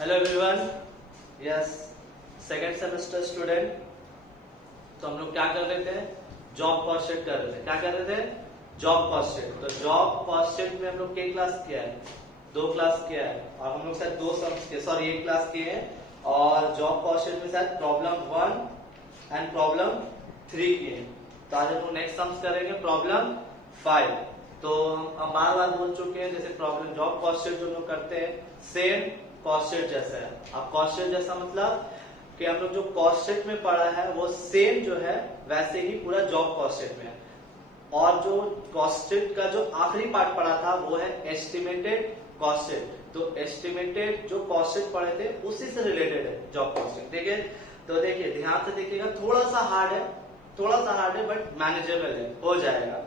Hello everyone, yes second semester student. तो हम लोग क्या कर रहे थे? जॉब कॉस्ट शीट कर रहे थे। क्या कर रहे थे? Job cost sheet. तो जॉब कॉस्ट शीट में हम लोग एक क्लास किया है, 2 क्लास किया है, और हम लोग शायद 2 सम्स किए, सॉरी 1 क्लास किए हैं। और जॉब कॉस्ट शीट में शायद प्रॉब्लम 1 एंड प्रॉब्लम 3 किए हैं। तो आज हम लोग नेक्स्ट सम्स करेंगे प्रॉब्लम 5। तो हम बार बार बोल चुके हैं, जैसे प्रॉब्लम जॉब कॉस्ट शीट जो लोग करते हैं सेम कॉस्ट शीट जैसा है। अब कॉस्ट शीट जैसा मतलब कि हम लोग जो कॉस्ट शीट में पढ़ा है वो सेम जो है वैसे ही पूरा जॉब कॉस्ट शीट में है। और जो कॉस्ट शीट का जो आखिरी पार्ट पढ़ा था वो है एस्टिमेटेड कॉस्ट शीट। तो एस्टिमेटेड जो कॉस्ट शीट पढ़े थे उसी से रिलेटेड है जॉब कॉस्ट शीट। देखिए, तो देखिए ध्यान से देखिएगा, थोड़ा सा हार्ड है बट मैनेजेबल है, हो जाएगा।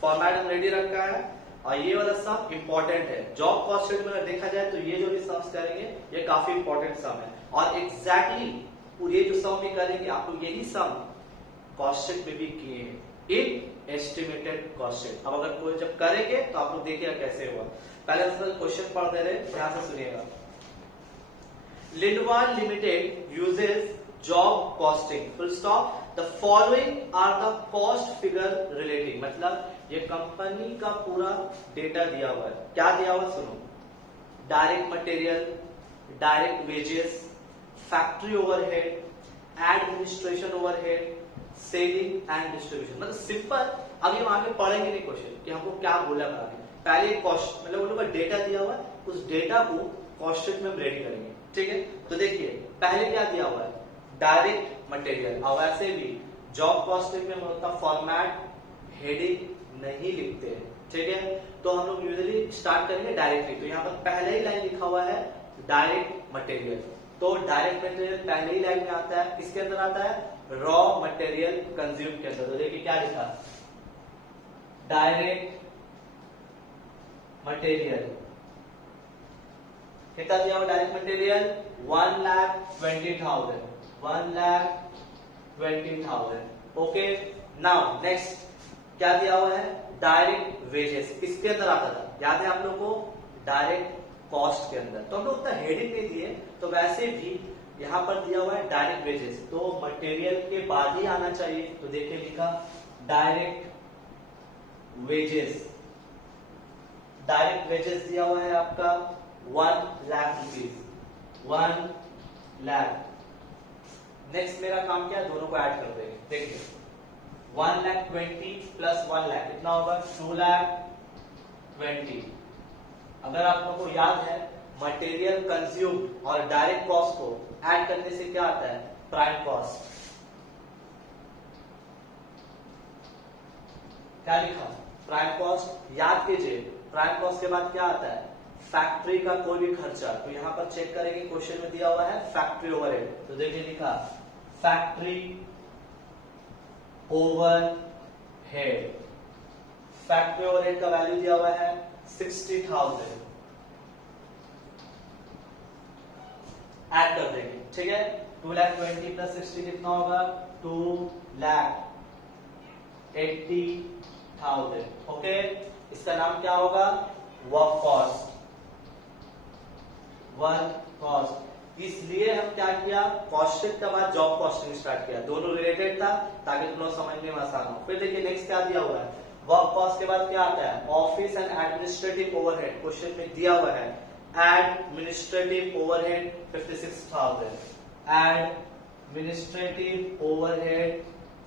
फॉर्मेट हम रेडी रखा है और ये वाला सम इंपॉर्टेंट है। जॉब कॉस्ट शीट में अगर देखा जाए तो ये जो भी सम्स करेंगे ये काफी इंपॉर्टेंट सम है। और एग्जैक्टली ये जो सम भी करेंगे आप लोग यही सम कॉस्ट शीट में भी किए हैं इन एस्टिमेटेड कॉस्ट शीट। अब अगर कोई जब करेंगे तो आप लोग देखिएगा कैसे हुआ। पहले क्वेश्चन पढ़ दे रहे, ध्यान से सुनिएगा। Lindwall limited uses job costing full stop. The following are the cost figure relating. मतलब ये कंपनी का पूरा डेटा दिया हुआ है। क्या दिया हुआ सुनो। Direct material, direct wages, factory overhead, administration overhead, selling and distribution. मतलब सिंपल, अभी हम आगे पढ़ेंगे नहीं क्वेश्चन कि हमको क्या बोला आगे। पहले कॉस्ट मतलब उन लोगों का डेटा दिया हुआ है, उस डेटा को कॉस्ट शीट में हम रेडी करेंगे। ठीक है, तो देखिए पहले क्या दिया हुआ है, डायरेक्ट मटेरियल। और वैसे भी जॉब कॉस्टिंग में हम लोग का फॉर्मेट हेडिंग नहीं लिखते हैं। ठीक है, तो हम लोग यूजुअली स्टार्ट करेंगे डायरेक्टली। तो यहाँ पर पहले ही लाइन लिखा हुआ है डायरेक्ट मटेरियल। तो डायरेक्ट मटेरियल पहले ही लाइन में आता है, किसके अंदर आता है? रॉ मटेरियल कंज्यूम के अंदर। तो देखिए क्या लिखा, डायरेक्ट मटेरियल कितना दिया हुआ? Direct material 1,20,000 1,20,000। Okay, now next क्या दिया हुआ है? Direct wages. किसके अंदर आता था? याद है आप लोग को? डायरेक्ट कॉस्ट के अंदर। तो हम लोग उतना हेडिंग नहीं दिए, तो वैसे भी यहां पर दिया हुआ है डायरेक्ट वेजेस, तो मटेरियल के बाद ही आना चाहिए। तो देखिए लिखा डायरेक्ट वेजेस। डायरेक्ट वेजेस दिया हुआ है आपका 1 लाख रुपीज, 1 लाख। नेक्स्ट मेरा काम क्या है? दोनों को ऐड कर देंगे। देखिए 1,20,000 प्लस 1 लाख कितना होगा? 2,20,000। अगर आप लोगों को याद है मटेरियल कंज्यूम और डायरेक्ट कॉस्ट को ऐड करने से क्या आता है? Prime cost. क्या लिखा? Prime cost. याद कीजिए प्राइम कॉस्ट के बाद क्या आता है? फैक्ट्री का कोई भी खर्चा। तो यहां पर चेक करेंगे, क्वेश्चन में दिया हुआ है फैक्ट्री ओवरहेड। तो देखिए लिखा फैक्ट्री ओवरहेड। फैक्ट्री ओवरहेड का वैल्यू दिया हुआ है 60,000। ऐड कर देंगे। ठीक है, 2,20,000 प्लस 60 कितना होगा? 2,80,000। ओके, इसका नाम क्या होगा? Work cost. Work cost. इसलिए हम क्या किया, कॉस्ट शीट के बाद जॉब कॉस्टिंग स्टार्ट किया। दोनों रिलेटेड था ताकि तुम लोग समझने में आसान हो। फिर देखिए नेक्स्ट क्या दिया हुआ है, वर्क कॉस्ट के बाद क्या आता है? Office and administrative overhead. Question में दिया हुआ है administrative overhead 56,000। Administrative overhead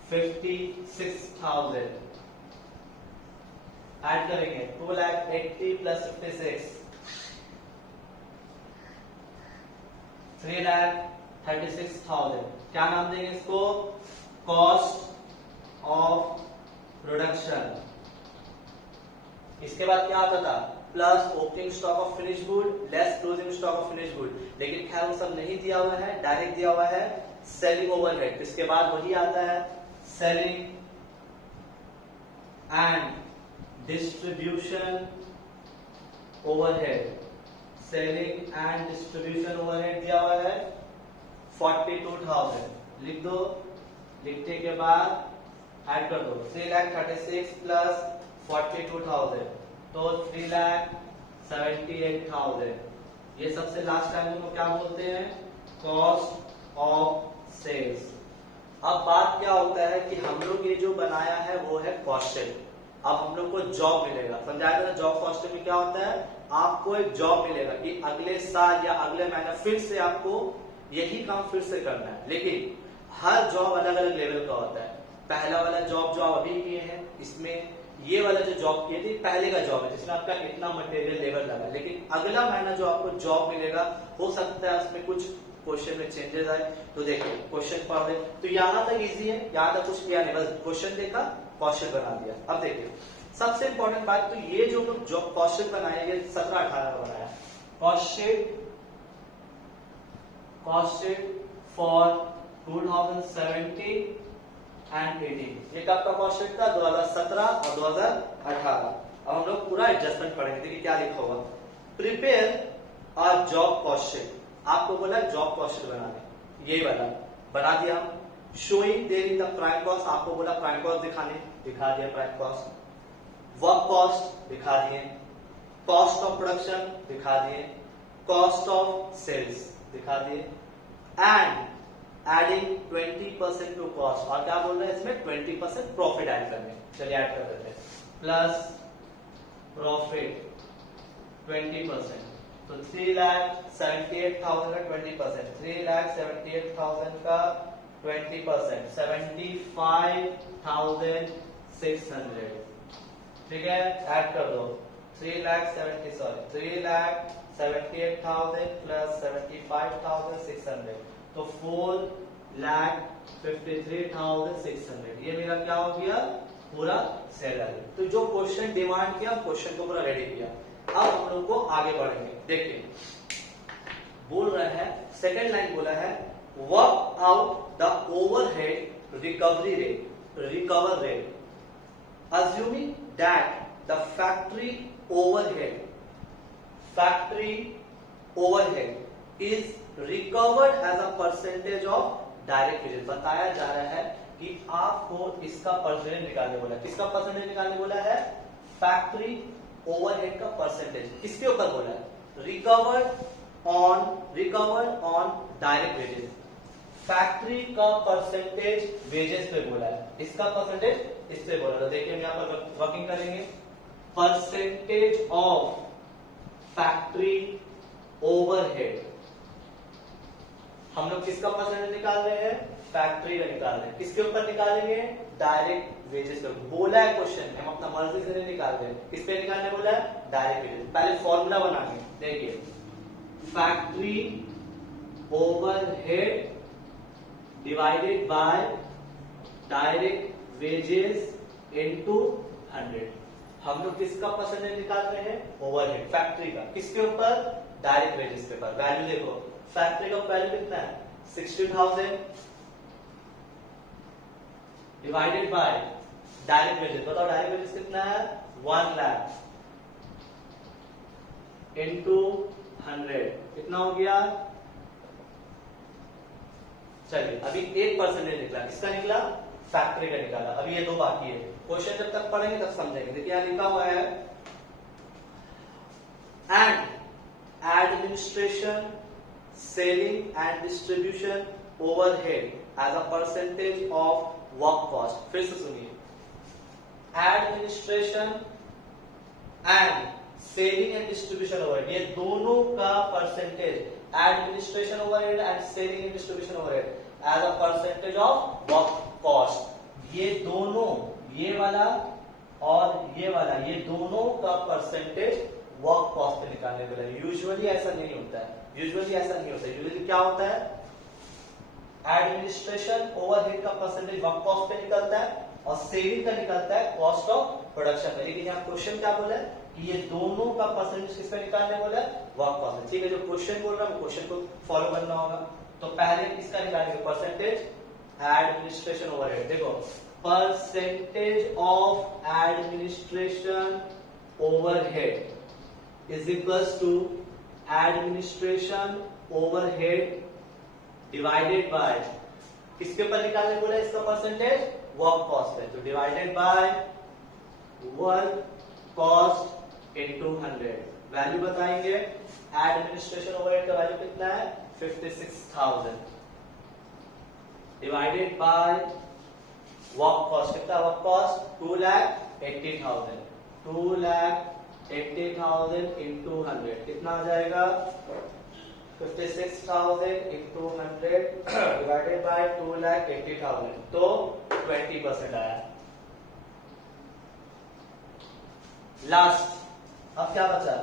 56,000। Add करेंगे 2,80,000 प्लस 56 3,36,000। क्या नाम देंगे इसको? Cost of production. इसके बाद क्या आता था? Plus opening stock of finish good less closing stock of finish good. लेकिन खैर वो सब नहीं दिया हुआ है, डायरेक्ट दिया हुआ है सेलिंग ओवरहेड। इसके बाद वही आता है selling and distribution overhead. Selling and distribution overhead दिया हुआ है 42,000। लिख दो, लिखने के बाद ऐड कर दो 3,36,000 प्लस 42,000 तो 3,78,000। ये सबसे लास्ट टाइम को क्या बोलते हैं, कॉस्ट ऑफ सेल्स। अब बात क्या होता है कि हम लोग ये जो बनाया है वो है कॉस्ट शीट। अब हम लोग को जॉब मिलेगा, समझाया था जॉब कॉस्ट में क्या होता है, आपको एक जॉब मिलेगा कि अगले साल या अगले महीने फिर से आपको यही काम फिर से करना है, लेकिन हर जॉब अलग अलग लेवल का होता है। पहला वाला जॉब जो आप अभी किए हैं, इसमें ये वाला जो जॉब किए थे पहले का जॉब है जिसमें आपका इतना मटेरियल लेवल लगा, लेकिन अगला महीना जो आपको जॉब मिलेगा हो सकता है उसमें कुछ क्वेश्चन में चेंजेस आए। तो देखिए क्वेश्चन पढ़ रहे, तो यहां तक इजी है, यहां तक कुछ किया नहीं, बस क्वेश्चन देखा क्वेश्चन बना दिया। अब देखिए सबसे इंपॉर्टेंट बात, तो ये जो लोग जॉब क्वेश्चन बनाया ये 17-18 का बनाया क्वेश्चन फॉर 2017 एंड 18, ये कब का क्वेश्चन था, 2017 और 2018। अब हम लोग पूरा एडजस्टमेंट पढ़ेंगे। देखिए क्या लिखा हुआ, प्रिपेयर अ जॉब क्वेश्चन, आपको बोला जॉब क्वेश्चन बनाने, यही वाला बना दिया। Showing there the prime cost, आपको बोला प्राइम कॉस्ट दिखाने, दिखा दिया प्राइम कॉस्ट। वर्क कॉस्ट दिखा दिए, कॉस्ट ऑफ प्रोडक्शन दिखा दिए, कॉस्ट ऑफ सेल्स दिखा दिए, एंड एडिंग 20% टू कॉस्ट, और क्या बोल रहे हैं इसमें 20% प्रॉफिट ऐड करने, चलिए ऐड कर देते हैं, प्लस प्रॉफिट 20%, तो 3,78,000 का 20%, 3,78,000 का 20%, 75,600, ठीक है, ऐड कर दो 3,78,000 प्लस 75,600, तो 4,53,600, ये मेरा क्या हो गया पूरा सैलरी। तो जो क्वेश्चन डिमांड किया क्वेश्चन को पूरा रेडी किया। अब हम लोग को आगे बढ़ेंगे, देखिए बोल रहे हैं, सेकेंड लाइन बोला है work out the overhead recovery rate, recover rate, assuming that the factory overhead is recovered as a percentage of direct wages। बताया जा रहा है कि आपको इसका परसेंटेज निकालने बोला, किसका परसेंटेज निकालने बोला है, फैक्ट्री ओवरहेड का परसेंटेज, किसके ऊपर बोला है, recovered on direct wages, factory का परसेंटेज वेजेस पे बोला है, इसका परसेंटेज इस पे बोला। तो देखिए हम यहाँ पर वर्किंग करेंगे, परसेंटेज ऑफ फैक्ट्री ओवरहेड, हम लोग किसका परसेंटेज निकाल रहे हैं, फैक्ट्री का निकाल रहे हैं, किसके ऊपर निकालेंगे, डायरेक्ट वेजेस पे। बोला है क्वेश्चन, हम अपना मर्जी से नहीं निकाल रहे, किस पे निकालने बोला है, डायरेक्ट वेजेस। पहले फॉर्मूला बनाएंगे, देखिए factory overhead divided bye direct wages into 100। हम लोग किसका परसेंटेज निकाल रहे हैं, ओवरहेड फैक्ट्री का, किसके ऊपर, डायरेक्ट वेजेस के ऊपर। वैल्यू देखो, फैक्ट्री का वैल्यू कितना है, 16,000 डिवाइडेड बाय डायरेक्ट वेजेस, बताओ डायरेक्ट वेजेस कितना है, 1 लाख इनटू 100, कितना हो गया। चलिए अभी 1% निकला, किसका निकला, फैक्ट्री का निकाला। अभी ये दो बाकी है, क्वेश्चन जब तक पढ़ेंगे तब समझेंगे। देखिए यहां लिखा हुआ है and administration selling and distribution overhead as a percentage of work cost. फिर से सुनिए, administration and selling and distribution overhead, ये दोनों का percentage, administration overhead and selling and distribution overhead as a percentage of work cost, ये दोनों, ये वाला और ये वाला, ये दोनों का परसेंटेज वर्क कॉस्ट पे निकालने के लिए। यूजुअली ऐसा नहीं होता है, यूजुअली क्या होता है, एडमिनिस्ट्रेशन ओवरहेड का परसेंटेज वर्क कॉस्ट पे निकलता है और सेलिंग का निकलता है कॉस्ट ऑफ प्रोडक्शन पे। लेकिन यहाँ क्वेश्चन क्या बोला है कि ये दोनों का परसेंटेज किस पे निकालने बोला है, वर्क कॉस्ट पे। ठीक है, जो क्वेश्चन बोल रहा है क्वेश्चन को फॉलो करना होगा। तो पहले इसका निकालेंगे परसेंटेज एडमिनिस्ट्रेशन ओवरहेड, देखो percentage of administration overhead is equals to administration overhead divided by, किसके ऊपर निकालने बोला इसका परसेंटेज, वर्क कॉस्ट है, तो divided by work cost into 100, value बताएंगे। एडमिनिस्ट्रेशन ओवरहेड का वैल्यू कितना है 56,000 डिवाइडेड बाय वर्क कॉस्ट, कितना वर्क कॉस्ट 2,80,000, 2,80,000 इंटू 100 कितना आ जाएगा 56,000 इंटू 100 डिवाइडेड बाय 2,80,000, तो 20% आया। लास्ट अब क्या बचा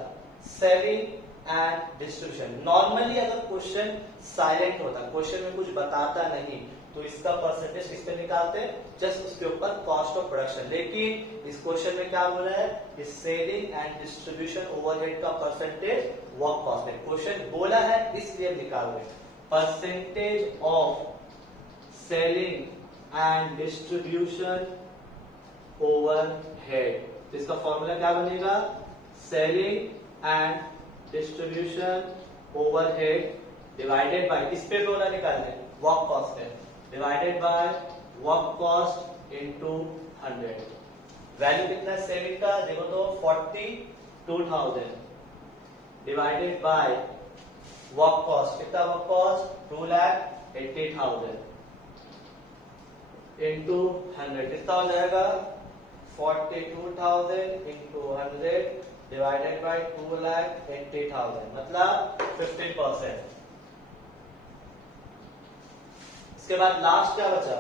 सेलिंग एंड डिस्ट्रीब्यूशन। नॉर्मली अगर क्वेश्चन साइलेंट होता, क्वेश्चन में कुछ बताता नहीं, तो इसका परसेंटेज किस पे निकालते हैं, जस्ट उसके ऊपर कॉस्ट ऑफ प्रोडक्शन। लेकिन इस क्वेश्चन में क्या बोला है कि सेलिंग एंड डिस्ट्रीब्यूशन ओवरहेड का परसेंटेज वर्क कॉस्ट है। क्वेश्चन बोला है इसलिए निकाल रहे percentage of selling and distribution overhead. इसका फॉर्मूला क्या बनेगा selling and distribution overhead divided bye, किस पे बोला निकालने वर्क कॉस्ट है, divided by work cost into 100। Value कितना है सेलिंग का देखो तो 42,000 डिवाइडेड बाय वर्क कॉस्ट, कितना वर्क कॉस्ट 2,80,000 इनटू 100 कितना हो जाएगा 42,000 इंटू 100 डिवाइडेड बाय 2,80,000 मतलब 15%। इसके बाद लास्ट क्या बचा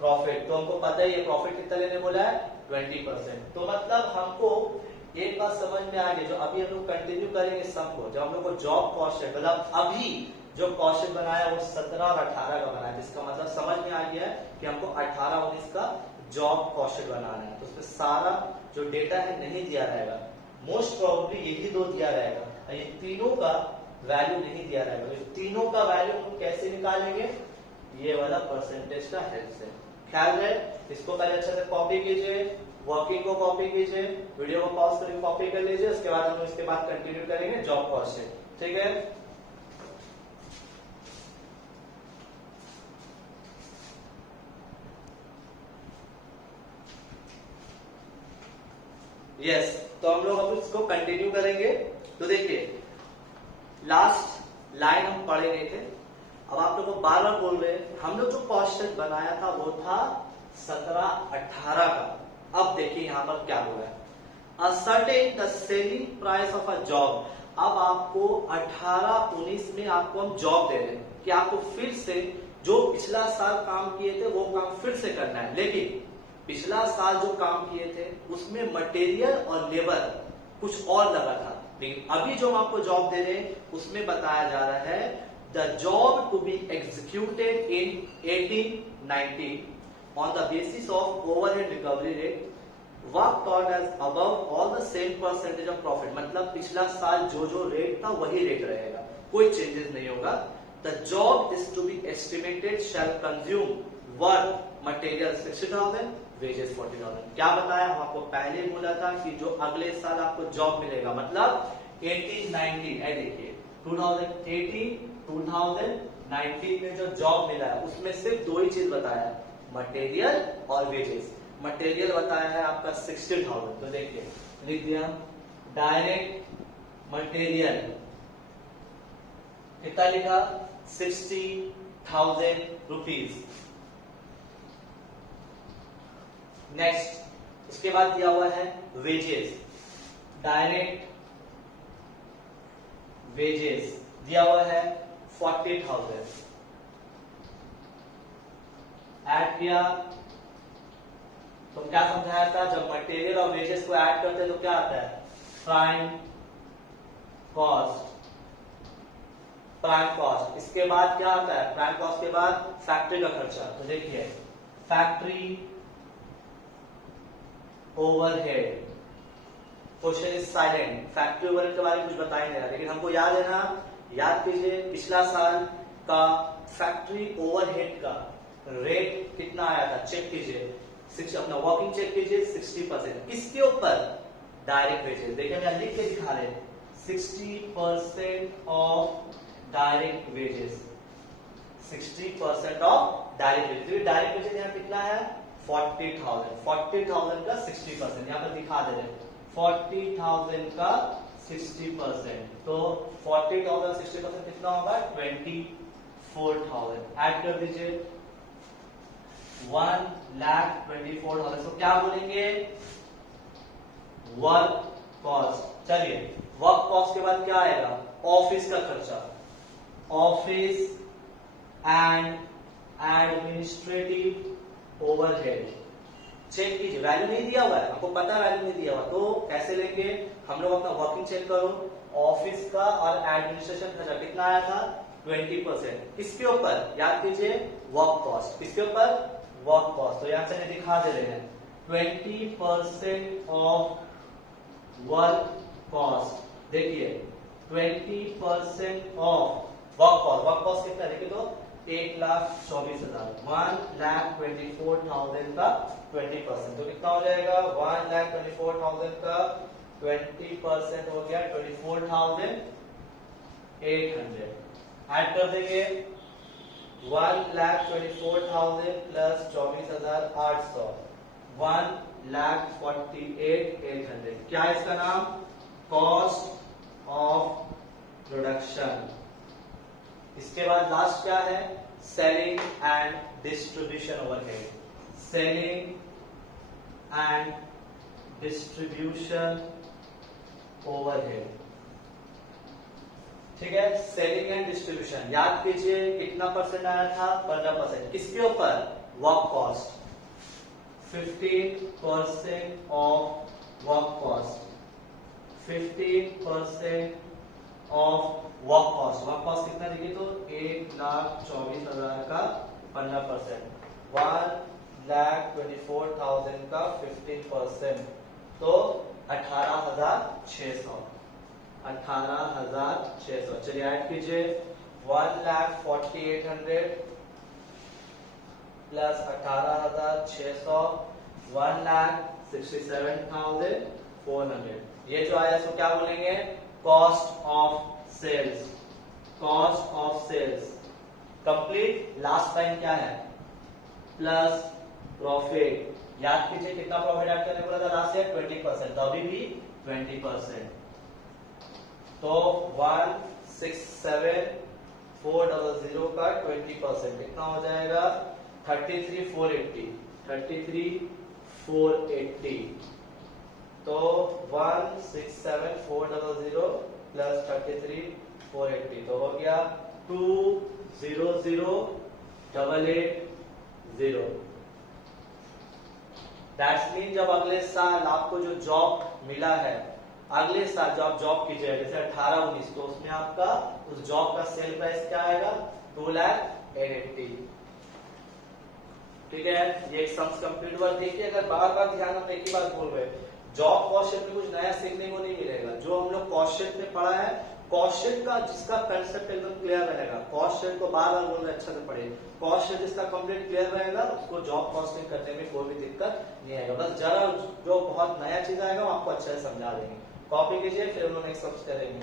प्रॉफिट, तो हमको पता ही है प्रॉफिट कितना लेने बोला है 20%। तो मतलब हमको एक बात समझ में आ गई, जो अभी हम लोग कंटिन्यू करेंगे सबको, जब हम लोग को जॉब कॉस्ट है मतलब अभी जो कॉस्ट बनाया वो 17 और 18 का बनाया, जिसका मतलब समझ में आ गया है कि हमको 18-19 का जॉब कॉस्ट बनाना है। तो उसमें सारा जो डेटा है नहीं दिया रहेगा, मोस्ट प्रोबेबली यही दो दिया रहेगा, ये तीनों का वैल्यू नहीं दिया रहेगा। तो तीनों का वैल्यू हम कैसे निकालेंगे, ये वाला परसेंटेज का हेल्प से। ख्याल है इसको पहले अच्छे से कॉपी कीजिए, वर्किंग को कॉपी कीजिए, वीडियो को पॉज करके कॉपी कर लीजिए, उसके बाद हम इसके बाद कंटिन्यू करेंगे जॉब कॉस्ट से, ठीक है। यस तो हम लोग अब इसको कंटिन्यू करेंगे। तो देखिए लास्ट लाइन हम पढ़े गए थे, अब आप लोग को बार बार बोल रहे हैं, हम लोग जो कॉस्ट शीट बनाया था वो था 17-18 का। अब देखिए यहां पर क्या हुआ है, ascertain the selling price of a job. अब आपको 18-19 में आपको हम जॉब दे रहे हैं कि आपको फिर से जो पिछला साल काम किए थे वो काम फिर से करना है, लेकिन पिछला साल जो काम किए थे उसमें मटेरियल और लेबर कुछ और लगा था, लेकिन अभी जो हम आपको जॉब दे रहे हैं उसमें बताया जा रहा है the job to be executed in 18-19 on the basis of overhead recovery rate work toward as above all the same percentage of profit. मतलब पिछला साल जो जो रेट था वही रेट रहेगा, कोई चेंजेस नहीं होगा। The job is to be estimated shall consume work material 60,000 wages 40,000। क्या बताया हम आपको पहले बोला था कि जो अगले साल आपको जॉब मिलेगा मतलब 18-19 है, देखिए 2018-2019 में जो जॉब मिला है उसमें सिर्फ दो ही चीज बताया है, मटेरियल और वेजेस। मटेरियल बताया है आपका 60,000, तो देखिए लिख दिया डायरेक्ट मटेरियल कितना लिखा 60,000 रुपीज। नेक्स्ट उसके बाद दिया हुआ है वेजेस, डायरेक्ट वेजेस दिया हुआ है 40,000। ऐड किया तो क्या समझाया था, जब मटेरियल और वेजेस को ऐड करते हैं तो क्या आता है प्राइम कॉस्ट, प्राइम कॉस्ट। इसके बाद क्या आता है प्राइम कॉस्ट के बाद फैक्ट्री का खर्चा। तो देखिए factory overhead, question is silent, factory overhead के बारे में कुछ बता ही नहीं रहा, लेकिन हमको याद है ना, याद कीजिए पिछला साल का फैक्ट्री ओवरहेड का रेट कितना आया था, चेक कीजिए, अपना वर्किंग चेक कीजिए 60%। इसके ऊपर डायरेक्ट वेजेस, देखिए मैं लिख के दिखा रहे 60% of direct wages, 60% of direct wages. Direct wages यहाँ कितना है 40,000, 40,000 का 60%, यहाँ पर दिखा दे रहे 40,000 का 60%, तो 40,000 60% कितना होगा 24,000। ऐड कर दीजिए 1,24,000, तो क्या बोलेंगे वर्क कॉस्ट। चलिए वर्क कॉस्ट के बाद क्या आएगा ऑफिस का खर्चा, office and administrative overhead. Check कीजिए, वैल्यू नहीं दिया हुआ है, आपको पता वैल्यू नहीं दिया हुआ, तो कैसे लेंगे हम लोग अपना वर्किंग चेक करो। ऑफिस का और एडमिनिस्ट्रेशन खर्चा कितना आया था 20%, किसके ऊपर याद कीजिए वर्क कॉस्ट, किसके ऊपर वर्क कॉस्ट। तो यहां से दिखा दे रहे हैं 20% ऑफ वर्क कॉस्ट। देखिए 20% of work cost, work cost कितना देखिए तो 1,24,000, 1,24,000 का 20%, तो कितना हो जाएगा 1,24,000 का 20% हो गया 24,800। ऐड कर देंगे 1,24,000 प्लस 24,800, 1,48,800। क्या है इसका नाम कॉस्ट ऑफ प्रोडक्शन। इसके बाद लास्ट क्या है selling and distribution overhead, selling and distribution overhead. ठीक है, सेलिंग एंड डिस्ट्रीब्यूशन याद कीजिए कितना परसेंट आया था 15%, किसके ऊपर work cost, 15% of work cost, 15% of work cost. Work cost कितना देखिए तो 1,24,000 का 15%, 1,24,000 का 15%, तो 18,600, 18,600। चलिए ऐड कीजिए 1,48,800 प्लस 18,600, 1,67,400। ये जो आया इसको क्या बोलेंगे cost of sales, cost of sales. Complete. Last time क्या है प्लस प्रॉफिट। याद कीजिए कितना प्रॉफिट ऐड करने बोला था लास्ट ईयर 20%, तो अभी भी 20%, तो 1,67,400 का 20% कितना हो जाएगा 33,480, 33,480, तो 1,67,400 प्लस 33,480, तो हो गया 2,00,880। दैट्स मीन जब अगले साल आपको जो जॉब मिला है, अगले साल जो आप जॉब कीजिएगा जैसे 18-19, तो उसमें आपका उस जॉब का सेल प्राइस क्या आएगा 2,00,880। ठीक है, ये सम्स कंप्लीट हुआ। देखिए अगर बार बार ध्यान हम एक ही बात बोल रहे हैं, जॉब कॉस्ट शीट में कुछ नया सीखने को नहीं मिलेगा। जो हम लोग कॉस्ट शीट में पढ़ा है, कॉस्ट शीट का जिसका कंसेप्ट एकदम क्लियर रहेगा, कॉस्ट शीट को बार बार बोल रहे अच्छे से पढ़िए, कॉस्ट शीट जिसका कंप्लीट क्लियर रहेगा उसको जॉब कॉस्टिंग करने में कोई भी दिक्कत नहीं आएगा। बस जरा जो बहुत नया चीज आएगा वो आपको अच्छे से समझा देंगे। कॉपी कीजिए फिर हम लोग नेक्स्ट करेंगे।